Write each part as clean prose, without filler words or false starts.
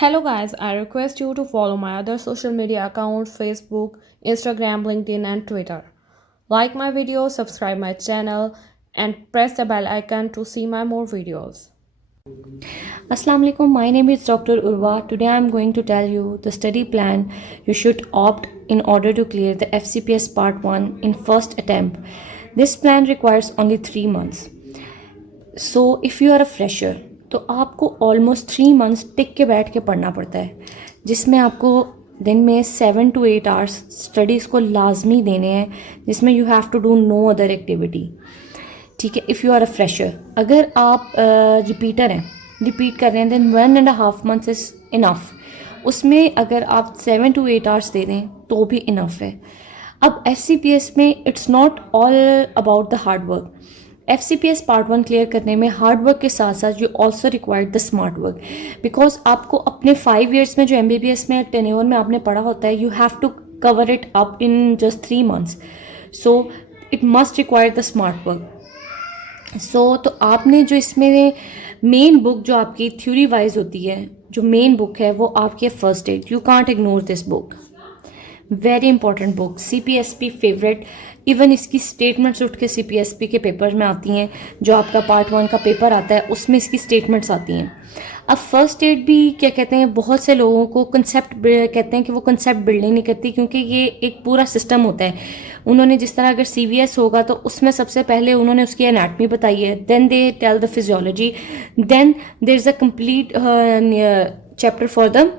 Hello guys, I request you to follow my other social media accounts Facebook, Instagram, LinkedIn and Twitter. Like my video, subscribe my channel and press the bell icon to see my more videos. Assalamu alaikum. My name is Dr. Urwa. Today I am going to tell you the study plan you should opt in order to clear the FCPS Part 1 in first attempt. This plan requires only 3 months. So if you are a fresher, तो आपको almost 3 months टिक के बैठ के पढ़ना पड़ता है, जिसमें आपको दिन में 7 to 8 आवर्स स्टडीज़ को लाजमी देने हैं, जिसमें you have to do no other activity. ठीक है. If you are a fresher, अगर आप रिपीटर हैं, रिपीट कर रहे हैं, देन 1.5 मंथ्स इज़ इनफ. उसमें अगर आप 7 to 8 आवर्स दे दें तो भी इनफ है. अब FCPS में it's not all about the hard work. FCPS part 1 clear करने में हार्ड वर्क के साथ साथ you also required the smart work, because आपको अपने 5 years में जो MBBS में टेन्योर में आपने पढ़ा होता है, you have to cover it up in just 3 months. So it must require the smart work. तो आपने जो इसमें मेन बुक जो आपकी थ्योरी वाइज होती है, जो मेन बुक है वो आपकी है first aid. You can't ignore this book. Very important book, CPSP favourite. Even इसकी स्टेटमेंट्स उठ के CPSP के पेपर में आती हैं. जो आपका पार्ट 1 का पेपर आता है उसमें इसकी स्टेटमेंट्स आती हैं. अब फर्स्ट एड भी क्या कहते हैं, बहुत से लोगों को कंसेप्ट कहते हैं कि वो कंसेप्ट बिल्डिंग नहीं करती, क्योंकि ये एक पूरा सिस्टम होता है. उन्होंने जिस तरह अगर CVS होगा तो उसमें सबसे पहले उन्होंने उसकी एनाटमी बताई है, then they tell the physiology, then there is a complete chapter for the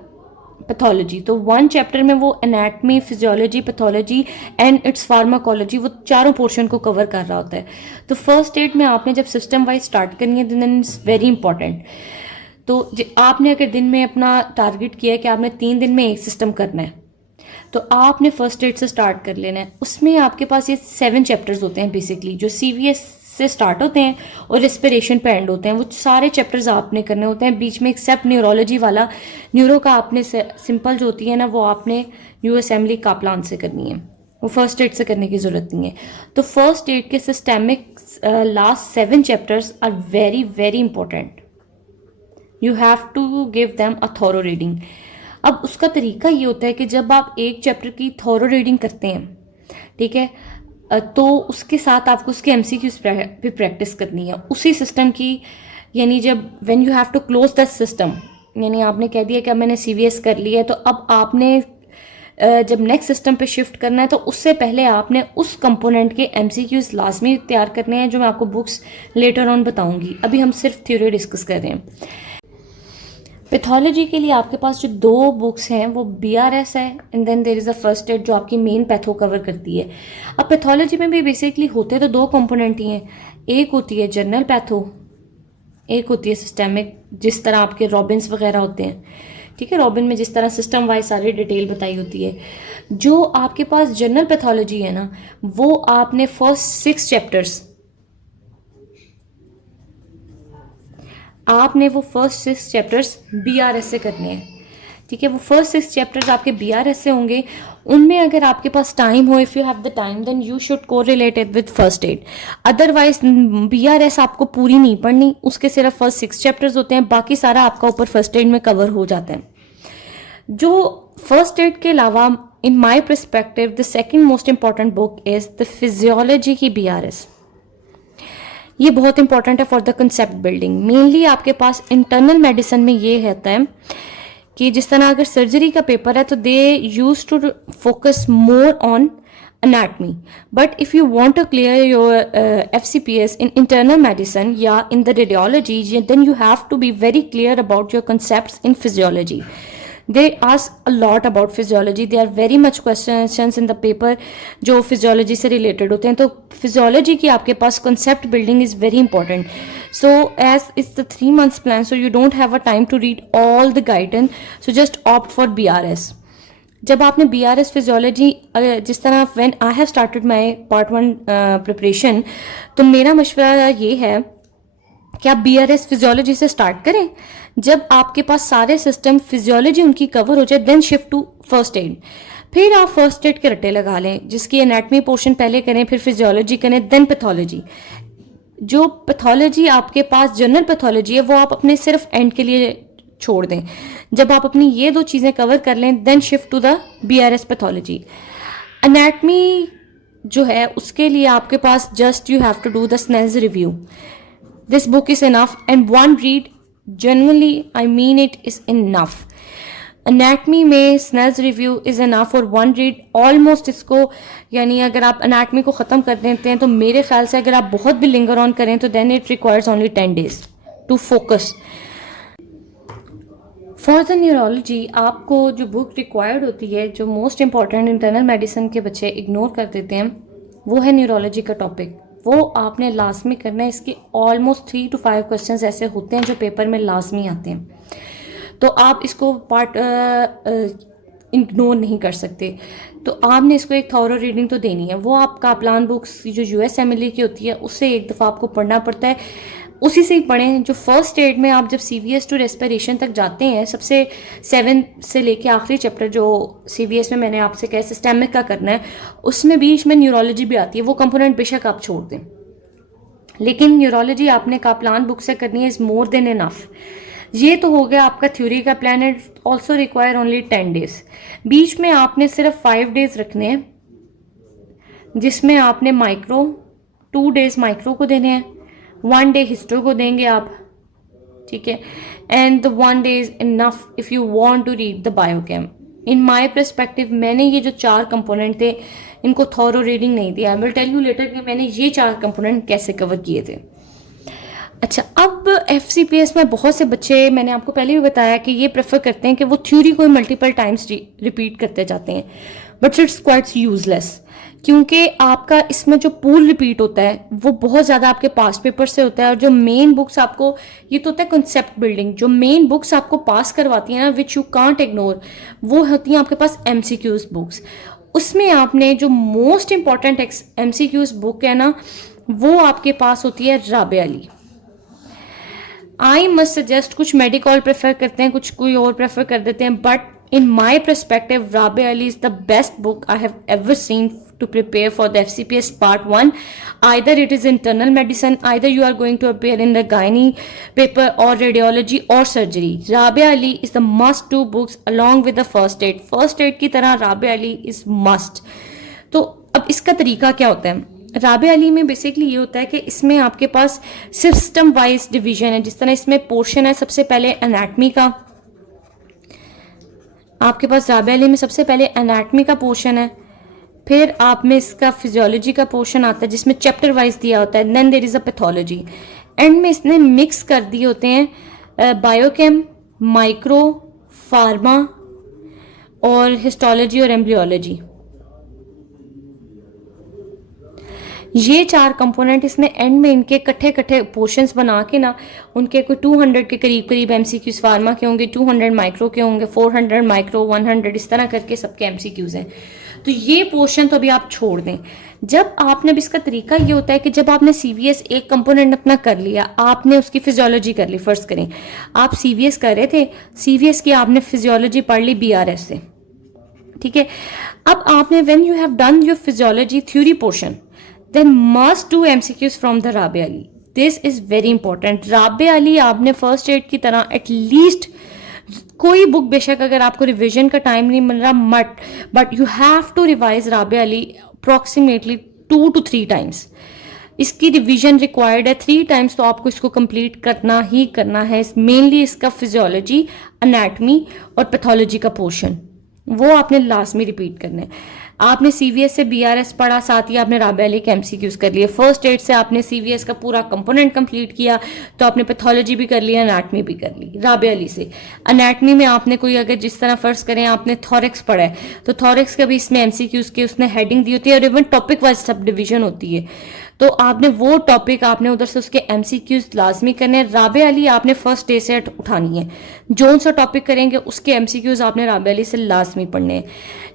pathology. तो 1 चैप्टर में वो anatomy, physiology, pathology and it's pharmacology, वो चारों पोर्शन को कवर कर रहा होता है. तो फर्स्ट एड में आपने जब सिस्टम वाइज स्टार्ट करनी है, देन इट्स वेरी इंपॉर्टेंट. तो आपने अगर दिन में अपना टारगेट किया है कि आपने 3 दिन में एक सिस्टम करना है, तो आपने फर्स्ट एड से स्टार्ट कर लेना है. उसमें आपके पास ये 7 चैप्टर्स होते हैं बेसिकली, जो CVS से स्टार्ट होते हैं और रेस्पिरेशन पे एंड होते हैं. वो सारे चैप्टर्स आपने करने होते हैं. बीच में एक्सेप्ट न्यूरोलॉजी वाला, न्यूरो का आपने सिंपल जो होती है ना, वो आपने न्यू असेंबली का प्लान से करनी है. वो फर्स्ट एड से करने की ज़रूरत नहीं है. तो फर्स्ट एड के systemic last 7 chapters are very very important. You have to give them a thorough reading. अब उसका तरीका ये होता है कि जब आप एक चैप्टर की थॉरो रीडिंग करते हैं, ठीक है, तो उसके साथ आपको उसके MCQs भी प्रैक्टिस करनी है उसी सिस्टम की. यानी जब when you have to close the system, यानी आपने कह दिया कि अब मैंने CVS कर लिया है, तो अब आपने जब नेक्स्ट सिस्टम पे शिफ्ट करना है, तो उससे पहले आपने उस कंपोनेंट के MCQs लाजमी तैयार करने हैं, जो मैं आपको बुक्स लेटर ऑन बताऊंगी. अभी हम सिर्फ थ्योरी डिस्कस कर रहे हैं. पैथोलॉजी के लिए आपके पास जो 2 बुक्स हैं वो BRS है, and then there is a first aid जो आपकी मेन पैथो कवर करती है. अब पैथोलॉजी में भी बेसिकली होते तो 2 कंपोनेंट ही हैं. एक होती है जनरल पैथो, एक होती है सिस्टेमिक, जिस तरह आपके रॉबिन्स वगैरह होते हैं. ठीक है, रॉबिन में जिस तरह सिस्टम वाइज सारी डिटेल बताई होती है. जो आपके पास जनरल पैथोलॉजी है ना, वो आपने फर्स्ट 6 चैप्टर्स, आपने वो फर्स्ट 6 चैप्टर्स BRS से करने हैं. ठीक है, वो फर्स्ट 6 चैप्टर्स आपके BRS से होंगे. उनमें अगर आपके पास टाइम हो, if you have the time, then you should co related with first aid. Otherwise BRS आपको पूरी नहीं पढ़नी, उसके सिर्फ फर्स्ट 6 चैप्टर्स होते हैं, बाकी सारा आपका ऊपर फर्स्ट एड में कवर हो जाता है. जो फर्स्ट एड के अलावा in my perspective the second most important book is the physiology की BRS. ये बहुत इंपॉर्टेंट है for the concept building. Mainly आपके पास इंटरनल मेडिसिन में ये रहता है कि जिस तरह अगर सर्जरी का पेपर है, तो they used to focus more on anatomy. But if you want to clear your FCPS in internal medicine, yeah, in the radiology, then you have to be very clear about your concepts in physiology. They ask a lot about physiology. There are very much questions in the paper जो physiology से related होते हैं. तो physiology की आपके पास concept building is very important. So as it's the 3 months plan, so you don't have a time to read all the guidance. So just opt for BRS. जब आपने BRS physiology, जिस तरह when I have started my part 1 preparation, तो मेरा मशवरा ये है कि आप BRS फिजियोलॉजी से स्टार्ट करें. जब आपके पास सारे सिस्टम फिजियोलॉजी उनकी कवर हो जाए, then shift to first aid. फिर आप फर्स्ट एड के रट्टे लगा लें, जिसकी एनाटमी पोर्शन पहले करें, फिर फिजियोलॉजी करें, देन पैथोलॉजी. जो पैथोलॉजी आपके पास जनरल पैथोलॉजी है, वो आप अपने सिर्फ एंड के लिए छोड़ दें। जब आप अपनी ये 2 चीज़ें कवर कर लें then shift to the BRS pathology. Anatomy जो है उसके लिए आपके पास just you have to do the Snell's review. This book is enough and one read, genuinely I mean it, is enough. Anatomy में स्नेल्स रिव्यू इज इनफ और one read almost इसको, यानी अगर आप एनाटमी को ख़त्म कर देते हैं तो मेरे ख्याल से अगर आप बहुत भी लिंगर ऑन करें तो then it requires only 10 days to focus. For the neurology आपको जो बुक रिक्वायर्ड होती है, जो मोस्ट इंपॉर्टेंट इंटरनल मेडिसिन के बच्चे इग्नोर कर देते हैं, वो है न्यूरोलॉजी का टॉपिक। वो आपने लाजमी करना है। इसके ऑलमोस्ट 3 to 5 क्वेश्चंस ऐसे होते हैं जो पेपर में लाजमी आते हैं, तो आप इसको पार्ट इग्नोर नहीं कर सकते। तो आपने इसको एक थॉरो रीडिंग तो देनी है। वो आप कापलान बुक्स जो USMLE की होती है उससे एक दफ़ा आपको पढ़ना पड़ता है, उसी से ही पढ़ें। जो फर्स्ट एड में आप जब CVS टू रेस्पिरेशन तक जाते हैं, सबसे 7 से लेके आखिरी चैप्टर जो CVS में मैंने आपसे कहा सिस्टेमिक का करना है, उसमें बीच में न्यूरोलॉजी भी आती है। वो कंपोनेंट बेशक आप छोड़ दें, लेकिन न्यूरोलॉजी आपने कापलान बुक से करनी है, इज़ मोर देन इनफ। ये तो हो गया आपका थ्योरी का plan. It also require only 10 days। बीच में आपने सिर्फ 5 days रखने हैं, जिसमें आपने माइक्रो 2 days माइक्रो को देने हैं, 1 day हिस्टो को देंगे आप, ठीक है। And the 1 day is enough if you want to read the biochem. In my perspective मैंने ये जो 4 कंपोनेंट थे इनको थॉरो रीडिंग नहीं दिया। I will tell you later कि मैंने ये 4 कंपोनेंट कैसे कवर किए थे। अच्छा, अब FCPS में बहुत से बच्चे, मैंने आपको पहले भी बताया कि ये प्रेफर करते हैं कि वो थ्योरी को मल्टीपल टाइम्स रिपीट करते जाते हैं, बट इट्स क्वाइट यूजलेस, क्योंकि आपका इसमें जो पूल रिपीट होता है वो बहुत ज़्यादा आपके पास्ट पेपर से होता है। और जो मेन बुक्स आपको, ये तो होता है कंसेप्ट बिल्डिंग, जो मेन बुक्स आपको पास करवाती हैं ना, विच यू कांट इग्नोर, वो होती हैं आपके पास MCQs बुक्स। उसमें आपने जो मोस्ट इंपॉर्टेंट MCQs बुक है ना, वो आपके पास होती है Rabia Ali. I must suggest, कुछ मेडिकल प्रेफर करते हैं, कुछ कोई और प्रेफर कर देते हैं, but in my perspective Rabia Ali is the best book I have ever seen to prepare for the FCPS part 1. Either it is internal medicine, either you are going to appear in the gynae paper or radiology or surgery. Rabia Ali is the must do books along with the first aid. First aid की तरह Rabia Ali is must. तो अब इसका तरीका क्या होता है? राबिया अली में बेसिकली ये होता है कि इसमें आपके पास सिस्टम वाइज डिवीजन है। जिस तरह इसमें पोर्शन है, सबसे पहले एनाटमी का, आपके पास राबिया अली में सबसे पहले एनाटमी का पोर्शन है, फिर आप में इसका फिजियोलॉजी का पोर्शन आता है जिसमें चैप्टर वाइज दिया होता है, then there is a pathology, and में इसने मिक्स कर दिए होते हैं बायोकेम, माइक्रो, फार्मा और हिस्टोलॉजी और एम्ब्रियोलॉजी। ये 4 कंपोनेंट इसने एंड में इनके इकट्ठे पोर्शंस बना के ना, उनके कोई 200 के करीब MCQs फार्मा के होंगे, 200 माइक्रो के होंगे, 400 माइक्रो, 100, इस तरह करके सबके MCQs हैं। तो ये पोर्शन तो अभी आप छोड़ दें। जब आपने, अब इसका तरीका ये होता है कि जब आपने CVS एक कंपोनेंट अपना कर लिया, आपने उसकी फिजियोलॉजी कर ली। फर्स्ट करें आप CVS कर रहे थे, CVS की आपने फिजियोलॉजी पढ़ ली BRS से, ठीक है। अब आपने when you have done your physiology theory portion, then must do MCQs from the Rabia Ali. This is very important. Rabia Ali आपने फर्स्ट एड की तरह एटलीस्ट कोई बुक, बेशक अगर आपको रिवीजन का टाइम नहीं मिल रहा, but you have to revise Rabia Ali approximately 2 to 3 times. इसकी रिवीजन रिक्वायर्ड है 3 times, तो आपको इसको कंप्लीट करना ही करना है। मेनली इसका फिजियोलॉजी, एनाटमी और पैथोलॉजी का पोर्शन वो आपने लाजमी रिपीट करना है। आपने CVS से BRS पढ़ा, साथ ही आपने राबिया अली के MCQs कर लिए। फर्स्ट एड से आपने CVS का पूरा कंपोनेंट कंप्लीट किया, तो आपने पैथोलॉजी भी कर लिया, एनाटमी भी कर ली राबिया अली से। एनाटमी में आपने कोई, अगर जिस तरह फर्स्ट करें आपने थॉरेक्स पढ़ा है, तो थॉरेक्स का भी इसमें MCQs के उसने हेडिंग दी होती है और even topic wise sub division होती है, तो आपने वो टॉपिक आपने उधर से उसके MCQs लाजमी करने हैं। राबिया अली आपने फर्स्ट डे से उठानी है, जो सा टॉपिक करेंगे उसके MCQs आपने राबिया अली से लाजमी पढ़ने हैं।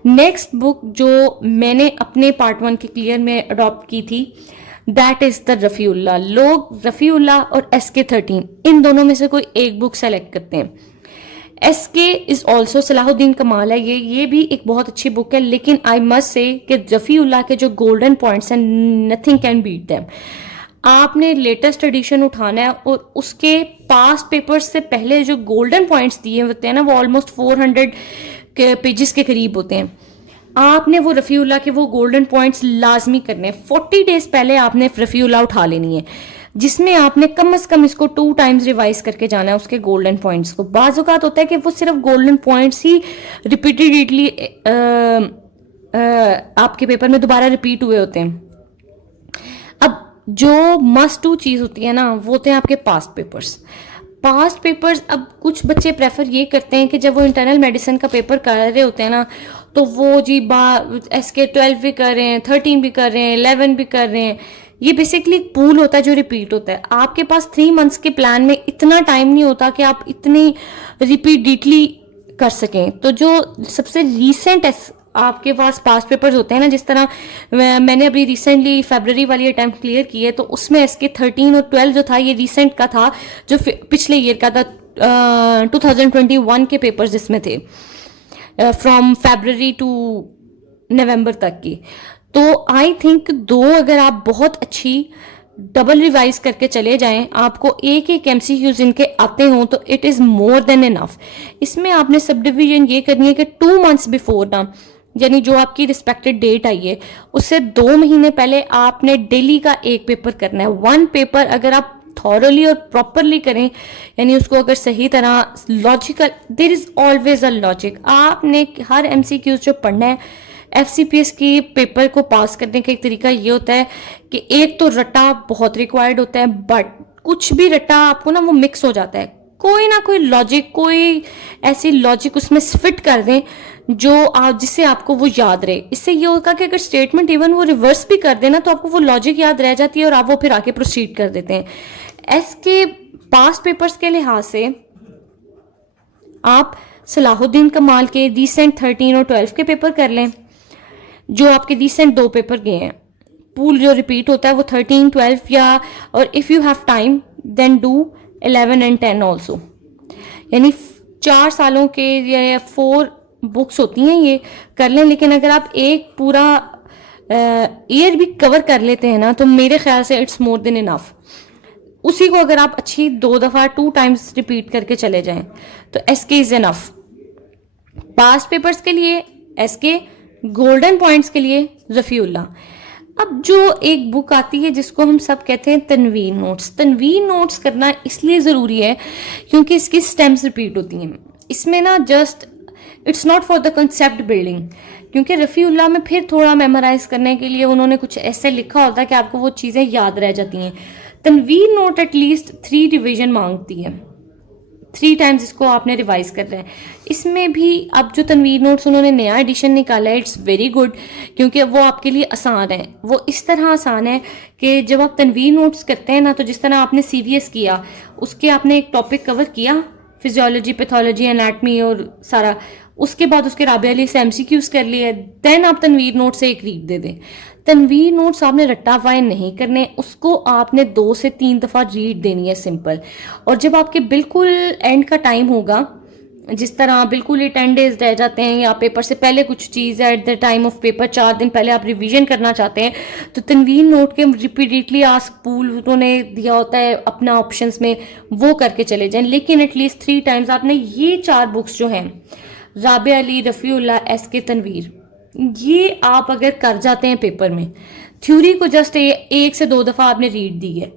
नेक्स्ट बुक जो मैंने अपने पार्ट 1 के क्लियर में अडॉप्ट की थी, दैट इज द रफ़ीउल्लाह। लोग रफ़ीउल्लाह और SK13 इन दोनों में से कोई एक बुक सेलेक्ट करते हैं। SK इज ऑल्सो सलाहुद्दीन कमाल है, ये भी एक बहुत अच्छी बुक है, लेकिन आई मस्ट से कि रफ़ीउल्लाह के जो गोल्डन पॉइंट्स हैं, नथिंग कैन बीट देम। आपने लेटेस्ट एडिशन उठाना है और उसके पास्ट पेपर्स से पहले जो गोल्डन पॉइंट्स दिए होते हैं ना, वो ऑलमोस्ट 400 के पेजेस के करीब होते हैं। आपने वो रफ़ीउल्लाह के वो गोल्डन पॉइंट्स लाजमी करने हैं। 40 डेज पहले आपने रफ़ीउल्लाह उठा लेनी है, जिसमें आपने कम से कम इसको 2 टाइम्स रिवाइज करके जाना है उसके गोल्डन पॉइंट्स को। बाज़ औक़ात होता है कि वो सिर्फ गोल्डन पॉइंट्स ही रिपीटेडली आपके पेपर में दोबारा रिपीट हुए होते हैं। अब जो मस्ट टू चीज़ होती है ना, वो होते हैं आपके पास्ट पेपर्स। अब कुछ बच्चे प्रेफर ये करते हैं कि जब वो इंटरनल मेडिसिन का पेपर कर रहे होते हैं ना, तो वो जी SK 12 भी कर रहे हैं, 13 भी कर रहे हैं, 11 भी कर रहे हैं। ये बेसिकली एक पूल होता है जो रिपीट होता है। आपके पास 3 मंथ्स के प्लान में इतना टाइम नहीं होता कि आप इतनी रिपीटेडली कर सकें। तो जो सबसे रीसेंट आपके पास पास्ट पेपर्स होते हैं ना, जिस तरह मैंने अभी रिसेंटली फरवरी वाली अटैम्प्ट क्लियर की है, तो उसमें SK 13 और 12 जो था ये रिसेंट का था, जो पिछले ईयर का था 2021 के पेपर्स जिसमें थे फ्रॉम फरवरी टू नवंबर तक की। तो आई थिंक अगर आप बहुत अच्छी डबल रिवाइज करके चले जाएं, आपको एक MCQs इनके आते हों, तो it is more than enough. इसमें आपने सब डिवीजन ये करनी है कि 2 मंथ्स बिफोर ना, यानी जो आपकी रिस्पेक्टेड डेट आई है उससे 2 महीने पहले आपने डेली का एक पेपर करना है। 1 पेपर अगर आप थॉरली और प्रॉपरली करें, यानी उसको अगर सही तरह logical, there is always a logic. आपने हर MCQs जो पढ़ना है, FCPS की पेपर को पास करने का एक तरीका ये होता है कि एक तो रट्टा बहुत रिक्वायर्ड होता है, बट कुछ भी रट्टा आपको ना वो मिक्स हो जाता है। कोई ना कोई लॉजिक, कोई ऐसी लॉजिक उसमें फिट कर दें जो आप जिससे आपको वो याद रहे। इससे ये होगा कि अगर स्टेटमेंट इवन वो रिवर्स भी कर देना, तो आपको वो लॉजिक याद रह जाती है और आप वो फिर आके प्रोसीड कर देते हैं। SK पास्ट पेपर्स के लिहाज से आप सलाहुद्दीन कमाल के रिसेंट 13 और 12 के पेपर कर लें, जो आपके रिसेंट 2 पेपर गए हैं। पूल जो रिपीट होता है वो 13, 12 या, और if you have time then do 11 and 10 also. यानी 4 सालों के या 4 बुक्स होती हैं, ये कर लें। लेकिन अगर आप एक पूरा ईयर भी कवर कर लेते हैं ना, तो मेरे ख्याल से इट्स मोर देन इनफ। उसी को अगर आप अच्छी 2 दफ़ा 2 टाइम्स रिपीट करके चले जाएं, तो SK is enough. Past papers के लिए SK, गोल्डन पॉइंट्स के लिए रफ़ीउल्लाह। अब जो एक बुक आती है जिसको हम सब कहते हैं तनवीर नोट्स करना इसलिए ज़रूरी है क्योंकि इसकी स्टेम्स रिपीट होती हैं। इसमें ना just it's not for the concept building, क्योंकि रफ़ीउल्लाह में फिर थोड़ा मेमोराइज करने के लिए उन्होंने कुछ ऐसे लिखा होता है कि आपको वो चीज़ें याद रह जाती हैं। तनवीर नोट एटलीस्ट 3 रिवीजन मांगती है, 3 टाइम्स इसको आपने रिवाइज करना है। इसमें भी अब जो तनवीर नोट्स उन्होंने नया एडिशन निकाला है, इट्स वेरी गुड, क्योंकि वो आपके लिए आसान है। वो इस तरह आसान है कि जब आप तनवीर नोट्स करते हैं ना, तो जिस तरह आपने CVS किया, उसके आपने एक टॉपिक कवर किया, फिजियोलॉजी, पैथोलॉजी, एनाटमी और सारा, उसके बाद उसके राबिया अली से MCQs कर लिए, देन आप तनवीर नोट से एक रीड दे दें। तनवीर नोट्स आपने रट्टाफाई नहीं करने, उसको आपने 2 से 3 दफ़ा रीड देनी है सिंपल। और जब आपके बिल्कुल एंड का टाइम होगा, जिस तरह बिल्कुल ही 10 डेज रह जाते हैं या पेपर से पहले कुछ चीज़ है, at the time of paper 4 दिन पहले आप रिवीजन करना चाहते हैं, तो तनवीर नोट के रिपीटेडली आस्क पूल उन्होंने दिया होता है अपना ऑप्शंस में, वो करके चले जाएं। लेकिन एटलीस्ट 3 टाइम्स आपने ये 4 बुक्स जो हैं, राबिया अली, रफ़ीउल्लाह, SK, तनवीर, ये आप अगर कर जाते हैं पेपर में, थ्योरी को जस्ट 1 से 2 दफ़ा आपने रीड दी है,